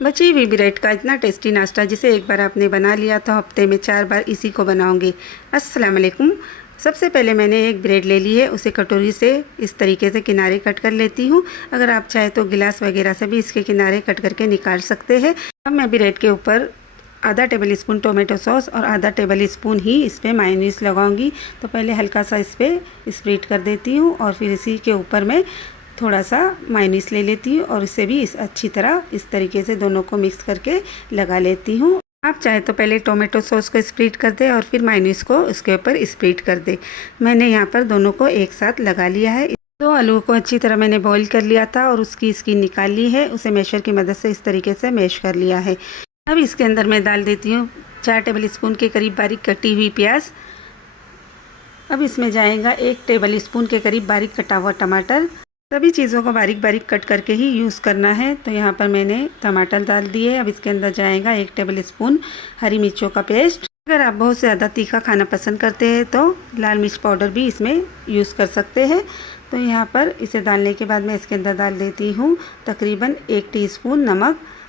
बची हुई ब्रेड का इतना टेस्टी नाश्ता जिसे एक बार आपने बना लिया तो हफ्ते में 4 बार इसी को बनाओगे। अस्सलाम वालेकुम। सबसे पहले मैंने एक ब्रेड ले ली है, उसे कटोरी से इस तरीके से किनारे कट कर लेती हूँ। अगर आप चाहे तो गिलास वगैरह से भी इसके किनारे कट करके निकाल सकते हैं। अब मैं ब्रेड के ऊपर आधा टेबल स्पून टोमेटो सॉस और आधा टेबल स्पून ही इस पर मायोनीज़ लगाऊंगी। तो पहले हल्का सा इस पर स्प्रेड कर देती हूँ और फिर इसी के ऊपर मैं थोड़ा सा मायोनीज़ ले लेती हूँ और इसे भी अच्छी तरह इस तरीके से दोनों को मिक्स करके लगा लेती हूँ। आप चाहे तो पहले टोमेटो सॉस को स्प्रेड कर दे और फिर मायोनीज़ को उसके ऊपर स्प्रेड कर दे। मैंने यहाँ पर दोनों को एक साथ लगा लिया है। दो आलूओं को अच्छी तरह मैंने बॉईल कर लिया था और उसकी स्किन निकाल ली है। उसे मैशर की मदद से इस तरीके से मैश कर लिया है। अब इसके अंदर मैं डाल देती हूँ 4 टेबल स्पून के करीब बारीक कटी हुई प्याज। अब इसमें जाएगा 1 टेबल स्पून के करीब बारीक कटा हुआ टमाटर। सभी चीज़ों को बारीक बारीक कट करके ही यूज़ करना है। तो यहाँ पर मैंने टमाटर डाल दिए। अब इसके अंदर जाएगा 1 टेबल स्पून हरी मिर्चों का पेस्ट। अगर आप बहुत ज़्यादा तीखा खाना पसंद करते हैं तो लाल मिर्च पाउडर भी इसमें यूज़ कर सकते हैं। तो यहाँ पर इसे डालने के बाद मैं इसके अंदर डाल देती हूँ तकरीबन 1 टीस्पून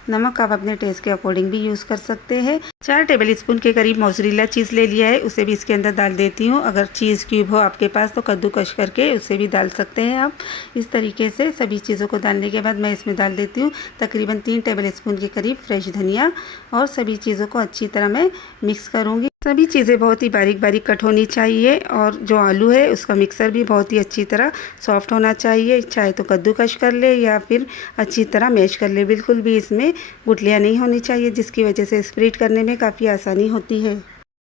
नमक आप अपने टेस्ट के अकॉर्डिंग भी यूज़ कर सकते हैं। 4 टेबल स्पून के करीब मोज़रेला चीज़ ले लिया है, उसे भी इसके अंदर डाल देती हूँ। अगर चीज़ क्यूब हो आपके पास तो कद्दूकश करके उसे भी डाल सकते हैं आप। इस तरीके से सभी चीज़ों को डालने के बाद मैं इसमें डाल देती हूँ तकरीबन 3 टेबल स्पून के करीब फ्रेश धनिया और सभी चीज़ों को अच्छी तरह मैं मिक्स करूँगी। सभी चीज़ें बहुत ही बारीक बारीक कट होनी चाहिए और जो आलू है उसका मिक्सर भी बहुत ही अच्छी तरह सॉफ्ट होना चाहिए। चाहे तो कद्दूकश कर ले या फिर अच्छी तरह मैश कर ले, बिल्कुल भी इसमें गुठलियाँ नहीं होनी चाहिए, जिसकी वजह से स्प्रेड करने में काफ़ी आसानी होती है।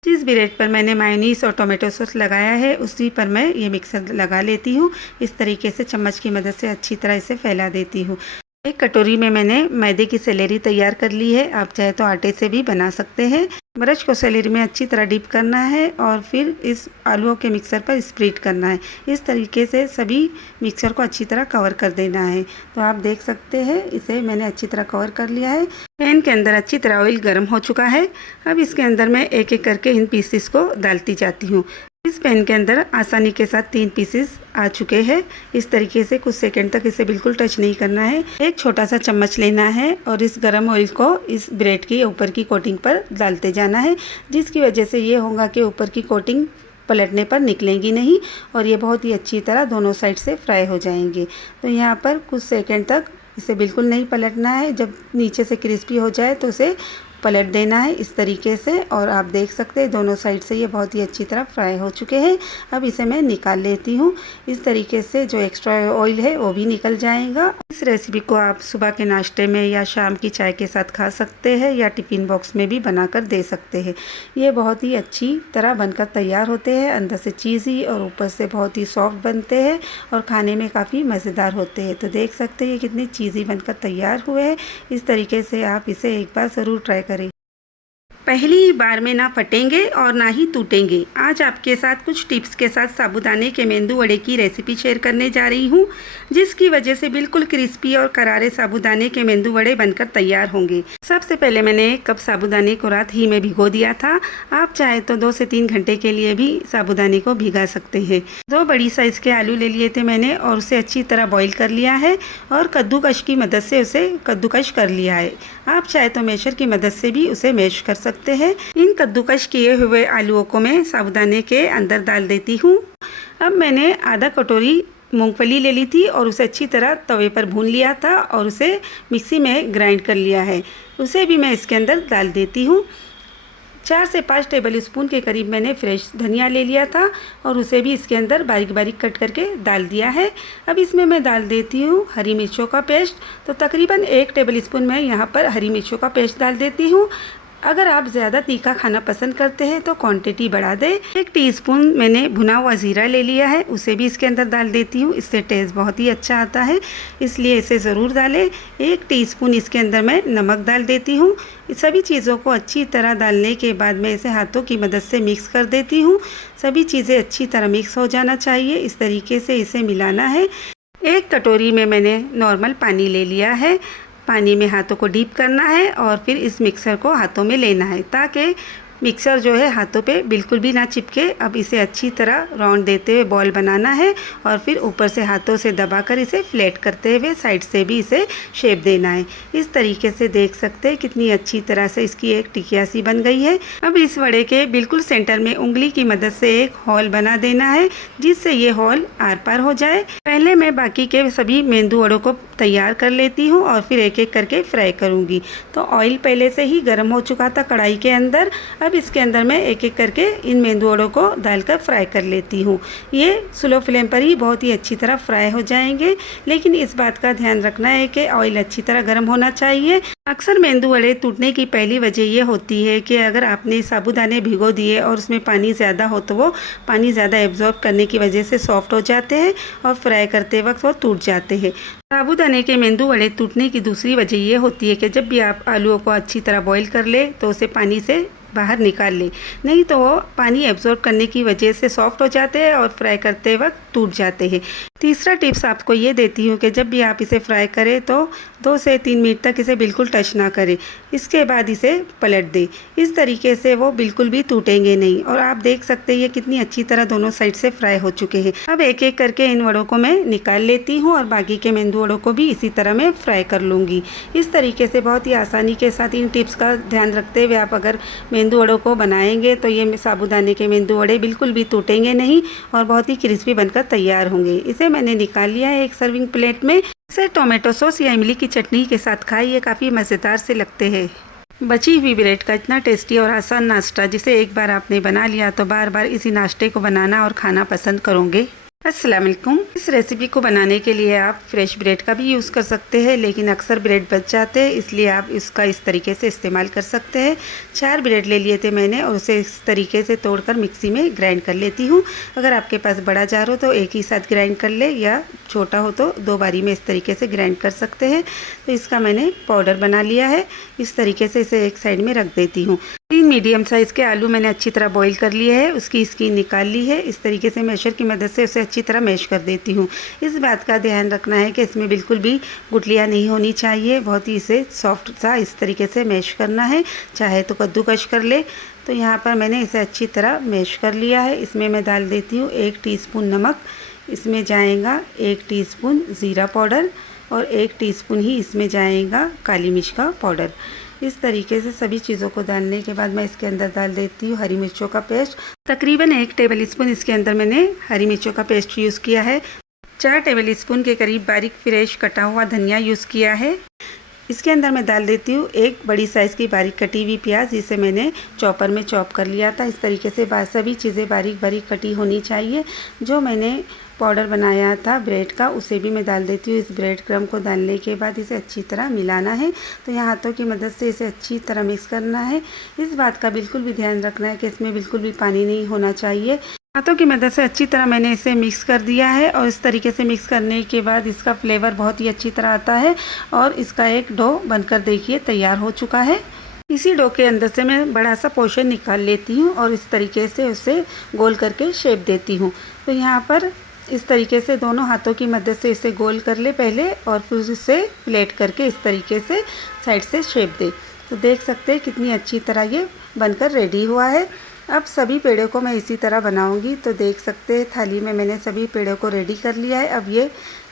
जिस ब्रेड पर मैंने मायोनीज़ और टोमेटो सॉस लगाया है उसी पर मैं ये मिक्सर लगा लेती हूँ। इस तरीके से चम्मच की मदद से अच्छी तरह इसे फैला देती हूँ। एक कटोरी में मैंने मैदे की सेलेरी तैयार कर ली है, आप चाहे तो आटे से भी बना सकते हैं। ब्रश को सेलेरी में अच्छी तरह डिप करना है और फिर इस आलूओं के मिक्सर पर स्प्रेड करना है। इस तरीके से सभी मिक्सर को अच्छी तरह कवर कर देना है। तो आप देख सकते हैं इसे मैंने अच्छी तरह कवर कर लिया है। पैन के अंदर अच्छी तरह ऑयल गर्म हो चुका है। अब इसके अंदर मैं एक एक करके इन पीसेस को डालती जाती हूँ। इस पैन के अंदर आसानी के साथ 3 पीसेस आ चुके हैं। इस तरीके से कुछ सेकंड तक इसे बिल्कुल टच नहीं करना है। एक छोटा सा चम्मच लेना है और इस गरम ऑयल को इस ब्रेड की ऊपर की कोटिंग पर डालते जाना है, जिसकी वजह से ये होगा कि ऊपर की कोटिंग पलटने पर निकलेंगी नहीं और ये बहुत ही अच्छी तरह दोनों साइड से फ्राई हो जाएंगे। तो यहाँ पर कुछ सेकंड तक इसे बिल्कुल नहीं पलटना है। जब नीचे से क्रिस्पी हो जाए तो इसे पलट देना है इस तरीके से। और आप देख सकते हैं दोनों साइड से ये बहुत ही अच्छी तरह फ्राई हो चुके हैं। अब इसे मैं निकाल लेती हूँ। इस तरीके से जो एक्स्ट्रा ऑयल है वो भी निकल जाएगा। इस रेसिपी को आप सुबह के नाश्ते में या शाम की चाय के साथ खा सकते हैं या टिफ़िन बॉक्स में भी बनाकर दे सकते हैं। ये बहुत ही अच्छी तरह बनकर तैयार होते हैं, अंदर से चीज़ी और ऊपर से बहुत ही सॉफ्ट बनते हैं और खाने में काफ़ी मज़ेदार होते हैं। तो देख सकते हैं कितनी चीज़ी बनकर तैयार हुए हैं। इस तरीके से आप इसे एक बार ज़रूर ट्राई करें। पहली बार में ना फटेंगे और ना ही टूटेंगे। आज आपके साथ कुछ टिप्स के साथ साबूदाने के मेंदू वड़े की रेसिपी शेयर करने जा रही हूँ, जिसकी वजह से बिल्कुल क्रिस्पी और करारे साबूदाने के मेंदू वड़े बनकर तैयार होंगे। सबसे पहले मैंने 1 कप साबूदाने को रात ही में भिगो दिया था। आप चाहे तो 2 से 3 घंटे के लिए भी साबूदाने को भिगा सकते हैं। 2 बड़ी साइज़ के आलू ले लिए थे मैंने और उसे अच्छी तरह बॉईल कर लिया है और कद्दूकश की मदद से उसे कद्दूकश कर लिया है। आप चाहे तो मैशर की मदद से भी उसे मैश कर सकते हैं। इन कद्दूकश किए हुए आलूओं को मैं साबूदाने के अंदर डाल देती हूँ। अब मैंने आधा कटोरी मूंगफली ले ली थी और उसे अच्छी तरह तवे पर भून लिया था और उसे मिक्सी में ग्राइंड कर लिया है। उसे भी मैं इसके अंदर डाल देती हूँ। 4 से 5 टेबल स्पून के करीब मैंने फ्रेश धनिया ले लिया था और उसे भी इसके अंदर बारीक बारीक कट करके डाल दिया है। अब इसमें मैं डाल देती हूँ हरी मिर्चों का पेस्ट। तो तकरीबन 1 टेबल स्पून मैं यहाँ पर हरी मिर्चों का पेस्ट डाल देती हूँ। अगर आप ज़्यादा तीखा खाना पसंद करते हैं तो क्वांटिटी बढ़ा दें। 1 टीस्पून मैंने भुना हुआ ज़ीरा ले लिया है, उसे भी इसके अंदर डाल देती हूँ। इससे टेस्ट बहुत ही अच्छा आता है, इसलिए इसे ज़रूर डालें। 1 टीस्पून इसके अंदर मैं नमक डाल देती हूँ। सभी चीज़ों को अच्छी तरह डालने के बाद मैं इसे हाथों की मदद से मिक्स कर देती हूँ। सभी चीज़ें अच्छी तरह मिक्स हो जाना चाहिए, इस तरीके से इसे मिलाना है। 1 कटोरी में मैंने नॉर्मल पानी ले लिया है। पानी में हाथों को डीप करना है और फिर इस मिक्सर को हाथों में लेना है ताकि मिक्सर जो है हाथों पे बिल्कुल भी ना चिपके। अब इसे अच्छी तरह राउंड देते हुए बॉल बनाना है और फिर ऊपर से हाथों से दबाकर इसे फ्लैट करते हुए साइड से भी इसे शेप देना है। इस तरीके से देख सकते हैं कितनी अच्छी तरह से इसकी एक टिकिया सी बन गई है। अब इस वड़े के बिल्कुल सेंटर में उंगली की मदद से एक होल बना देना है, जिससे ये होल आर पार हो जाए। पहले मैं बाकी के सभी मेंदू वड़ों को तैयार कर लेती हूँ और फिर एक एक करके फ्राई करूँगी। तो ऑयल पहले से ही गर्म हो चुका था कढ़ाई के अंदर। अब इसके अंदर मैं एक एक करके इन मेंदू वड़ों को डालकर फ्राई कर लेती हूँ। ये स्लो फ्लेम पर ही बहुत ही अच्छी तरह फ्राई हो जाएंगे, लेकिन इस बात का ध्यान रखना है कि ऑयल अच्छी तरह गर्म होना चाहिए। अक्सर मेंदू वड़े टूटने की पहली वजह ये होती है कि अगर आपने साबूदाने भिगो दिए और उसमें पानी ज़्यादा हो तो वो पानी ज़्यादा एब्जॉर्ब करने की वजह से सॉफ्ट हो जाते हैं और फ्राई करते वक्त वो टूट जाते हैं। साबूदाने के मेंदू वड़े टूटने की दूसरी वजह ये होती है कि जब भी आप आलूओं को अच्छी तरह बॉईल कर ले तो उसे पानी से बाहर निकाल ले, नहीं तो वो पानी एब्जॉर्ब करने की वजह से सॉफ्ट हो जाते हैं और फ्राई करते वक्त टूट जाते हैं। तीसरा टिप्स आपको ये देती हूँ कि जब भी आप इसे फ्राई करें तो 2 से 3 मिनट तक इसे बिल्कुल टच ना करें, इसके बाद इसे पलट दें। इस तरीके से वो बिल्कुल भी टूटेंगे नहीं। और आप देख सकते हैं ये कितनी अच्छी तरह दोनों साइड से फ्राई हो चुके हैं। अब एक एक करके इन वड़ों को मैं निकाल लेती हूँ और बाकी के मेंदू वड़ों को भी इसी तरह मैं फ्राई कर लूँगी। इस तरीके से बहुत ही आसानी के साथ इन टिप्स का ध्यान रखते हुए आप अगर मेंदू वड़ों को बनाएंगे तो ये साबूदाने के मेंदू वड़े बिल्कुल भी टूटेंगे नहीं और बहुत ही क्रिस्पी बनकर तैयार होंगे। इसे मैंने निकाल लिया है एक सर्विंग प्लेट में। इसे टोमेटो सॉस या इमली की चटनी के साथ खाइए, काफ़ी मज़ेदार से लगते हैं। बची हुई ब्रेड का इतना टेस्टी और आसान नाश्ता जिसे एक बार आपने बना लिया तो बार बार इसी नाश्ते को बनाना और खाना पसंद करोगे। अस्सलाम वालेकुम। इस रेसिपी को बनाने के लिए आप फ्रेश ब्रेड का भी यूज़ कर सकते हैं, लेकिन अक्सर ब्रेड बच जाते हैं इसलिए आप इसका इस तरीके से इस्तेमाल कर सकते हैं। 4 ब्रेड ले लिए थे मैंने और उसे इस तरीके से तोड़कर मिक्सी में ग्राइंड कर लेती हूँ। अगर आपके पास बड़ा जार हो तो एक ही साथ ग्राइंड कर ले, या छोटा हो तो 2 बारी में इस तरीके से ग्राइंड कर सकते हैं। तो इसका मैंने पाउडर बना लिया है। इस तरीके से इसे एक साइड में रख देती हूँ। 3 मीडियम साइज़ के आलू मैंने अच्छी तरह बॉईल कर लिए है, उसकी स्किन निकाल ली है। इस तरीके से मैशर की मदद से उसे अच्छी तरह मैश कर देती हूँ। इस बात का ध्यान रखना है कि इसमें बिल्कुल भी गुठलियाँ नहीं होनी चाहिए, बहुत ही इसे सॉफ्ट सा इस तरीके से मैश करना है। चाहे तो कद्दूकश कर ले। तो यहाँ पर मैंने इसे अच्छी तरह मैश कर लिया है। इसमें मैं डाल देती हूँ 1 टीस्पून नमक, इसमें जाएगा 1 टीस्पून ज़ीरा पाउडर और 1 टीस्पून ही इसमें जाएगा काली मिर्च का पाउडर। इस तरीके से सभी चीज़ों को डालने के बाद मैं इसके अंदर डाल देती हूँ हरी मिर्चों का पेस्ट। तकरीबन 1 टेबल स्पून इसके अंदर मैंने हरी मिर्चों का पेस्ट यूज़ किया है। 4 टेबल स्पून के करीब बारीक फ्रेश कटा हुआ धनिया यूज़ किया है। इसके अंदर मैं डाल देती हूँ 1 बड़ी साइज़ की बारीक कटी हुई प्याज, जिसे मैंने चॉपर में चॉप कर लिया था। इस तरीके से सभी चीज़ें बारीक बारीक कटी होनी चाहिए। जो मैंने पाउडर बनाया था ब्रेड का उसे भी मैं डाल देती हूँ। इस ब्रेड क्रम्ब को डालने के बाद इसे अच्छी तरह मिलाना है। तो यहाँ हाथों की मदद से इसे अच्छी तरह मिक्स करना है। इस बात का बिल्कुल भी ध्यान रखना है कि इसमें बिल्कुल भी पानी नहीं होना चाहिए। हाथों की मदद से अच्छी तरह मैंने इसे मिक्स कर दिया है और इस तरीके से मिक्स करने के बाद इसका फ्लेवर बहुत ही अच्छी तरह आता है और इसका एक डो बनकर देखिए तैयार हो चुका है। इसी डो के अंदर से मैं बड़ा सा पोर्शन निकाल लेती हूँ और इस तरीके से उसे गोल करके शेप देती हूँ। तो यहाँ पर इस तरीके से दोनों हाथों की मदद से इसे गोल कर ले पहले और फिर इसे प्लेट करके इस तरीके से साइड से शेप दे। तो देख सकते हैं कितनी अच्छी तरह ये बनकर रेडी हुआ है। अब सभी पेड़ों को मैं इसी तरह बनाऊंगी। तो देख सकते हैं थाली में मैंने सभी पेड़ों को रेडी कर लिया है। अब ये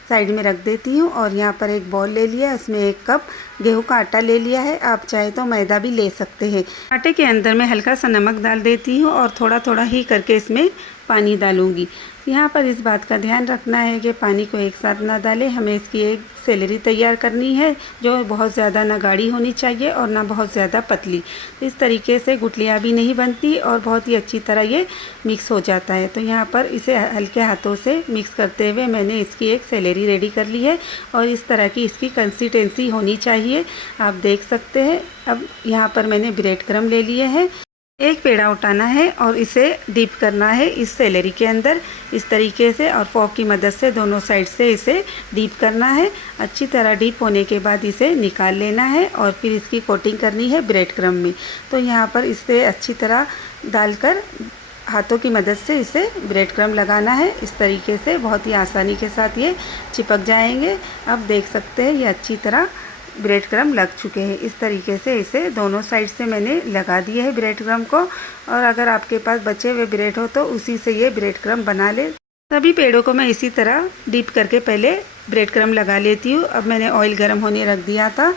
साइड में रख देती हूँ और यहाँ पर एक बॉल ले लिया, इसमें 1 कप गेहूं का आटा ले लिया है। आप चाहे तो मैदा भी ले सकते हैं। आटे के अंदर मैं हल्का सा नमक डाल देती हूँ और थोड़ा थोड़ा ही करके इसमें पानी डालूंगी। यहाँ पर इस बात का ध्यान रखना है कि पानी को एक साथ ना डालें। हमें इसकी एक सेलेरी तैयार करनी है जो बहुत ज़्यादा ना गाढ़ी होनी चाहिए और ना बहुत ज़्यादा पतली। इस तरीके से गुठलियाँ भी नहीं बनती और बहुत ही अच्छी तरह ये मिक्स हो जाता है। तो यहाँ पर इसे हल्के हाथों से मिक्स करते हुए मैंने इसकी एक सेलेरी रेडी कर ली है और इस तरह की इसकी कंसिस्टेंसी होनी चाहिए, आप देख सकते हैं। अब यहाँ पर मैंने ब्रेड क्रम्ब ले लिए हैं। एक पेड़ा उठाना है और इसे डीप करना है इस सेलेरी के अंदर इस तरीके से और फोर्क की मदद से दोनों साइड से इसे डीप करना है। अच्छी तरह डीप होने के बाद इसे निकाल लेना है और फिर इसकी कोटिंग करनी है ब्रेड क्रम्ब में। तो यहाँ पर इसे अच्छी तरह डालकर हाथों की मदद से इसे ब्रेड क्रम्ब लगाना है। इस तरीके से बहुत ही आसानी के साथ ये चिपक जाएंगे। अब देख सकते हैं ये अच्छी तरह ब्रेड क्रम्ब लग चुके हैं। इस तरीके से इसे दोनों साइड से मैंने लगा दिए है ब्रेड क्रम्ब को। और अगर आपके पास बचे हुए ब्रेड हो तो उसी से ये ब्रेड क्रम्ब बना ले। सभी पेड़ों को मैं इसी तरह डीप करके पहले ब्रेड क्रम्ब लगा लेती हूँ। अब मैंने ऑयल गर्म होने रख दिया था।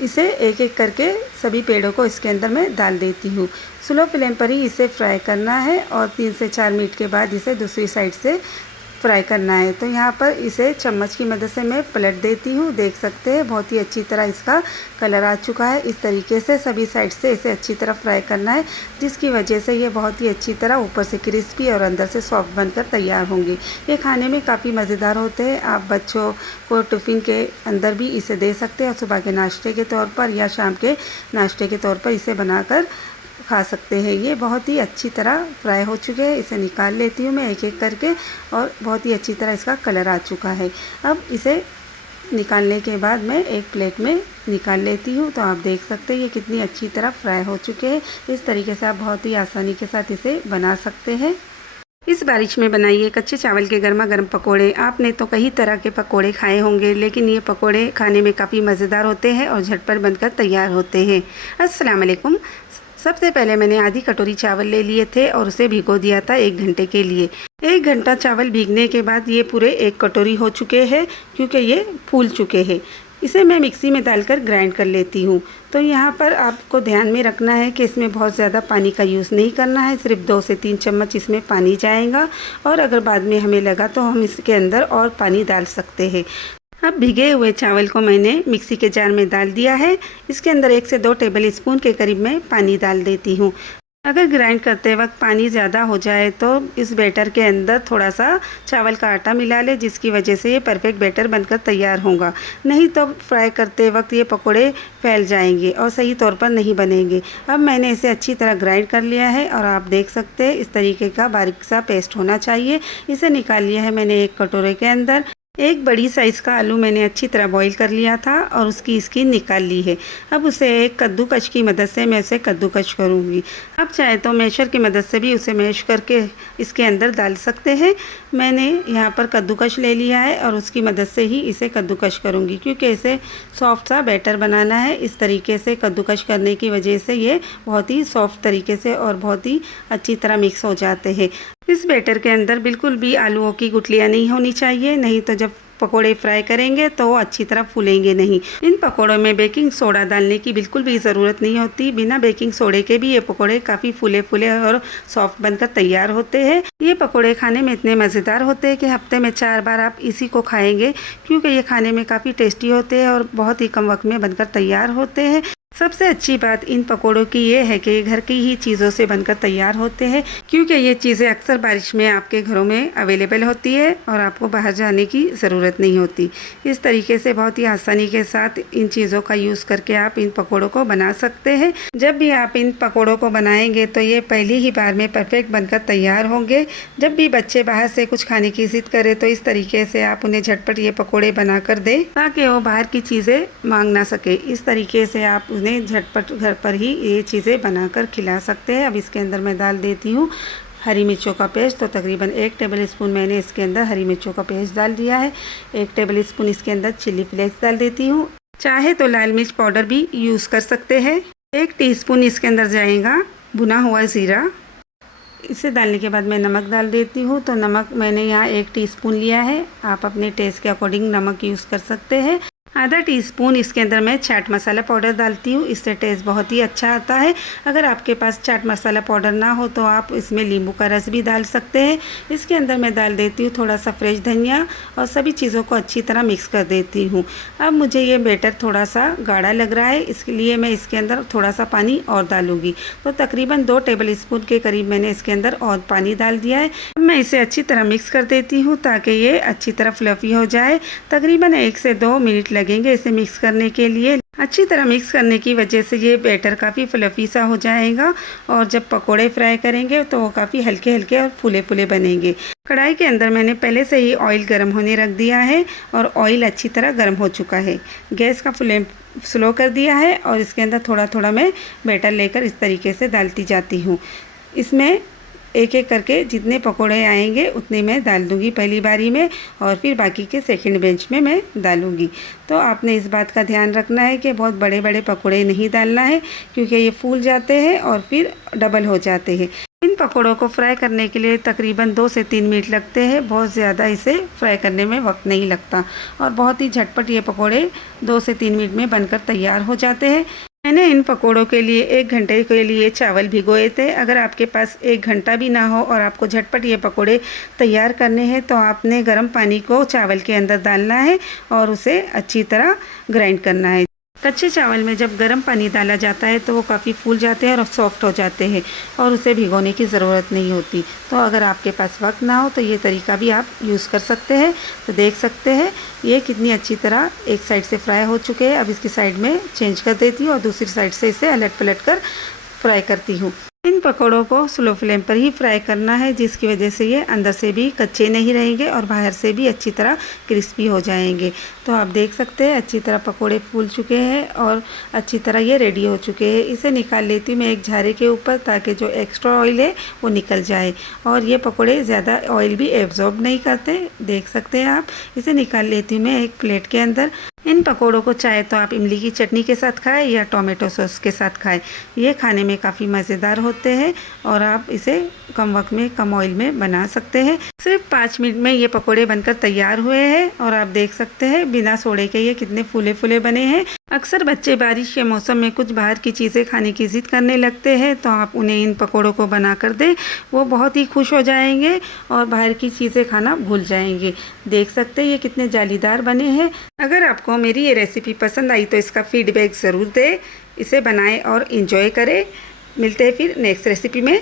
इसे एक एक करके सभी पेड़ों को इसके अंदर मैं डाल देती हूँ। स्लो फ्लेम पर ही इसे फ्राई करना है और 3 से 4 मिनट के बाद इसे दूसरी साइड से फ्राई करना है। तो यहाँ पर इसे चम्मच की मदद से मैं पलट देती हूँ। देख सकते हैं बहुत ही अच्छी तरह इसका कलर आ चुका है। इस तरीके से सभी साइड से इसे अच्छी तरह फ्राई करना है, जिसकी वजह से ये बहुत ही अच्छी तरह ऊपर से क्रिस्पी और अंदर से सॉफ्ट बनकर तैयार होंगे। ये खाने में काफ़ी मज़ेदार होते हैं। आप बच्चों को टिफ़िन के अंदर भी इसे दे सकते हैं और सुबह के नाश्ते के तौर पर या शाम के नाश्ते के तौर पर इसे बनाकर खा सकते हैं। ये बहुत ही अच्छी तरह फ्राई हो चुके हैं। इसे निकाल लेती हूँ मैं एक एक करके और बहुत ही अच्छी तरह इसका कलर आ चुका है। अब इसे निकालने के बाद मैं एक प्लेट में निकाल लेती हूँ। तो आप देख सकते हैं ये कितनी अच्छी तरह फ्राई हो चुके हैं। इस तरीके से आप बहुत ही आसानी के साथ इसे बना सकते हैं। इस बारिश में बनाइए कच्चे चावल के गर्मा गर्म पकोड़े। आपने तो कई तरह के पकोड़े खाए होंगे, लेकिन ये पकोड़े खाने में काफ़ी मज़ेदार होते हैं और झटपट बनकर तैयार होते हैं। अस्सलाम वालेकुम। सबसे पहले मैंने आधी कटोरी चावल ले लिए थे और उसे भिगो दिया था 1 घंटे के लिए। 1 घंटा चावल भीगने के बाद ये पूरे 1 कटोरी हो चुके हैं, क्योंकि ये फूल चुके हैं। इसे मैं मिक्सी में डालकर ग्राइंड कर लेती हूँ। तो यहाँ पर आपको ध्यान में रखना है कि इसमें बहुत ज़्यादा पानी का यूज़ नहीं करना है। सिर्फ 2 से 3 चम्मच इसमें पानी जाएगा और अगर बाद में हमें लगा तो हम इसके अंदर और पानी डाल सकते हैं। अब भिगे हुए चावल को मैंने मिक्सी के जार में डाल दिया है। इसके अंदर 1 से 2 टेबल स्पून के करीब मैं पानी डाल देती हूँ। अगर ग्राइंड करते वक्त पानी ज़्यादा हो जाए तो इस बैटर के अंदर थोड़ा सा चावल का आटा मिला ले, जिसकी वजह से ये परफेक्ट बैटर बनकर तैयार होगा। नहीं तो फ्राई करते वक्त ये पकोड़े फैल जाएंगे और सही तौर पर नहीं बनेंगे। अब मैंने इसे अच्छी तरह ग्राइंड कर लिया है और आप देख सकते हैं इस तरीके का बारीक सा पेस्ट होना चाहिए। इसे निकाल लिया है मैंने एक कटोरे के अंदर। एक बड़ी साइज़ का आलू मैंने अच्छी तरह बॉईल कर लिया था और उसकी स्किन निकाल ली है। अब उसे एक कद्दूकश की मदद से मैं उसे कद्दूकश करूँगी। अब चाहे तो मैशर की मदद से भी उसे मैश करके इसके अंदर डाल सकते हैं। मैंने यहाँ पर कद्दूकश ले लिया है और उसकी मदद से ही इसे कद्दूकश करूँगी, क्योंकि इसे सॉफ्ट सा बैटर बनाना है। इस तरीके से कद्दूकश करने की वजह से ये बहुत ही सॉफ्ट तरीके से और बहुत ही अच्छी तरह मिक्स हो जाते हैं। इस बैटर के अंदर बिल्कुल भी आलूओं की गुठलियाँ नहीं होनी चाहिए, नहीं तो जब पकोड़े फ्राई करेंगे तो वो अच्छी तरह फूलेंगे नहीं। इन पकोड़ों में बेकिंग सोडा डालने की बिल्कुल भी ज़रूरत नहीं होती। बिना बेकिंग सोडे के भी ये पकोड़े काफ़ी फूले फूले और सॉफ्ट बनकर तैयार होते हैं। ये पकोड़े खाने में इतने मज़ेदार होते हैं कि हफ्ते में 4 बार आप इसी को खाएंगे, क्योंकि ये खाने में काफ़ी टेस्टी होते हैं और बहुत ही कम वक्त में बनकर तैयार होते हैं। सबसे अच्छी बात इन पकोड़ों की ये है कि घर की ही चीज़ों से बनकर तैयार होते हैं, क्योंकि ये चीज़ें अक्सर बारिश में आपके घरों में अवेलेबल होती है और आपको बाहर जाने की ज़रूरत नहीं होती। इस तरीके से बहुत ही आसानी के साथ इन चीज़ों का यूज़ करके आप इन पकोड़ों को बना सकते हैं। जब भी आप इन पकोड़ों को बनाएंगे तो ये पहली ही बार में परफेक्ट बनकर तैयार होंगे। जब भी बच्चे बाहर से कुछ खाने की ज़िद करें तो इस तरीके से आप उन्हें झटपट ये पकोड़े बना कर दें, ताकि वो बाहर की चीज़ें मांग ना सके। इस तरीके से आप उन्हें झटपट घर पर ही ये चीज़ें बनाकर खिला सकते हैं। अब इसके अंदर मैं डाल देती हूँ हरी मिर्चों का पेस्ट। तो तकरीबन 1 टेबल स्पून मैंने इसके अंदर हरी मिर्चों का पेस्ट डाल दिया है। 1 टेबल स्पून इसके अंदर चिली फ्लेक्स डाल देती हूँ। चाहे तो लाल मिर्च पाउडर भी यूज़ कर सकते हैं। 1 टीस्पून इसके अंदर जाएगा भुना हुआ ज़ीरा। इसे डालने के बाद मैं नमक डाल देती हूँ। तो नमक मैंने यहाँ 1 टीस्पून लिया है। आप अपने टेस्ट के अकॉर्डिंग नमक यूज़ कर सकते हैं। आधा टीस्पून इसके अंदर मैं चाट मसाला पाउडर डालती हूँ। इससे टेस्ट बहुत ही अच्छा आता है। अगर आपके पास चाट मसाला पाउडर ना हो तो आप इसमें नींबू का रस भी डाल सकते हैं। इसके अंदर मैं डाल देती हूँ थोड़ा सा फ्रेश धनिया और सभी चीज़ों को अच्छी तरह मिक्स कर देती हूँ। अब मुझे ये बैटर थोड़ा सा गाढ़ा लग रहा है, इसके लिए मैं इसके अंदर थोड़ा सा पानी और डालूँगी। तो तकरीबन 2 टेबल स्पून के करीब मैंने इसके अंदर और पानी डाल दिया है। अब मैं इसे अच्छी तरह मिक्स कर देती हूँ ताकि ये अच्छी तरह फ्लफ़ी हो जाए। तकरीबन 1 से 2 मिनट लगेंगे इसे मिक्स करने के लिए। अच्छी तरह मिक्स करने की वजह से ये बैटर काफ़ी फ्लफ़ी सा हो जाएगा और जब पकोड़े फ्राई करेंगे तो वो काफ़ी हल्के हल्के और फूले फूले बनेंगे। कढ़ाई के अंदर मैंने पहले से ही ऑयल गर्म होने रख दिया है और ऑयल अच्छी तरह गर्म हो चुका है। गैस का फ्लेम स्लो कर दिया है और इसके अंदर थोड़ा थोड़ा मैं बैटर लेकर इस तरीके से डालती जाती हूँ। इसमें एक एक करके जितने पकोड़े आएंगे उतने मैं डाल दूँगी पहली बारी में, और फिर बाकी के सेकंड बेंच में मैं डालूँगी। तो आपने इस बात का ध्यान रखना है कि बहुत बड़े बड़े पकोड़े नहीं डालना है, क्योंकि ये फूल जाते हैं और फिर डबल हो जाते हैं। इन पकोड़ों को फ्राई करने के लिए तकरीबन 2 से 3 मिनट लगते हैं, बहुत ज़्यादा इसे फ्राई करने में वक्त नहीं लगता और बहुत ही झटपट ये पकोड़े 2 से 3 मिनट में बनकर तैयार हो जाते हैं। मैंने इन पकोड़ों के लिए 1 घंटे के लिए चावल भिगोए थे। अगर आपके पास 1 घंटा भी ना हो और आपको झटपट ये पकोड़े तैयार करने हैं तो आपने गर्म पानी को चावल के अंदर डालना है और उसे अच्छी तरह ग्राइंड करना है। कच्चे चावल में जब गर्म पानी डाला जाता है तो वो काफ़ी फूल जाते हैं और सॉफ्ट हो जाते हैं और उसे भिगोने की ज़रूरत नहीं होती। तो अगर आपके पास वक्त ना हो तो ये तरीका भी आप यूज़ कर सकते हैं। तो देख सकते हैं ये कितनी अच्छी तरह एक साइड से फ्राई हो चुके हैं। अब इसकी साइड में चेंज कर देती हूँ और दूसरी साइड से इसे अलट पलट कर फ्राई करती हूँ। इन पकौड़ों को स्लो फ्लेम पर ही फ्राई करना है, जिसकी वजह से ये अंदर से भी कच्चे नहीं रहेंगे और बाहर से भी अच्छी तरह क्रिस्पी हो जाएंगे। तो आप देख सकते हैं अच्छी तरह पकोड़े फूल चुके हैं और अच्छी तरह ये रेडी हो चुके हैं। इसे निकाल लेती हूँ मैं एक झारे के ऊपर, ताकि जो एक्स्ट्रा ऑयल है वो निकल जाए और ये पकोड़े ज़्यादा ऑयल भी एब्जॉर्ब नहीं करते। देख सकते हैं आप। इसे निकाल लेती हूँ मैं एक प्लेट के अंदर। इन पकोड़ों को चाहे तो आप इमली की चटनी के साथ खाएं या टोमेटो सॉस के साथ खाएं। ये खाने में काफ़ी मज़ेदार होते हैं और आप इसे कम वक्त में कम ऑयल में बना सकते हैं। सिर्फ 5 मिनट में ये पकोड़े बनकर तैयार हुए हैं और आप देख सकते हैं बिना सोडे के ये कितने फूले फूले बने हैं। अक्सर बच्चे बारिश के मौसम में कुछ बाहर की चीज़ें खाने की ज़िद करने लगते हैं, तो आप उन्हें इन पकोड़ों को बना कर दें, वो बहुत ही खुश हो जाएंगे और बाहर की चीज़ें खाना भूल जाएंगे। देख सकते हैं ये कितने जालीदार बने हैं। अगर आपको मेरी ये रेसिपी पसंद आई तो इसका फीडबैक ज़रूर दें, इसे बनाएं और इंजॉय करें। मिलते हैं फिर नेक्स्ट रेसिपी में।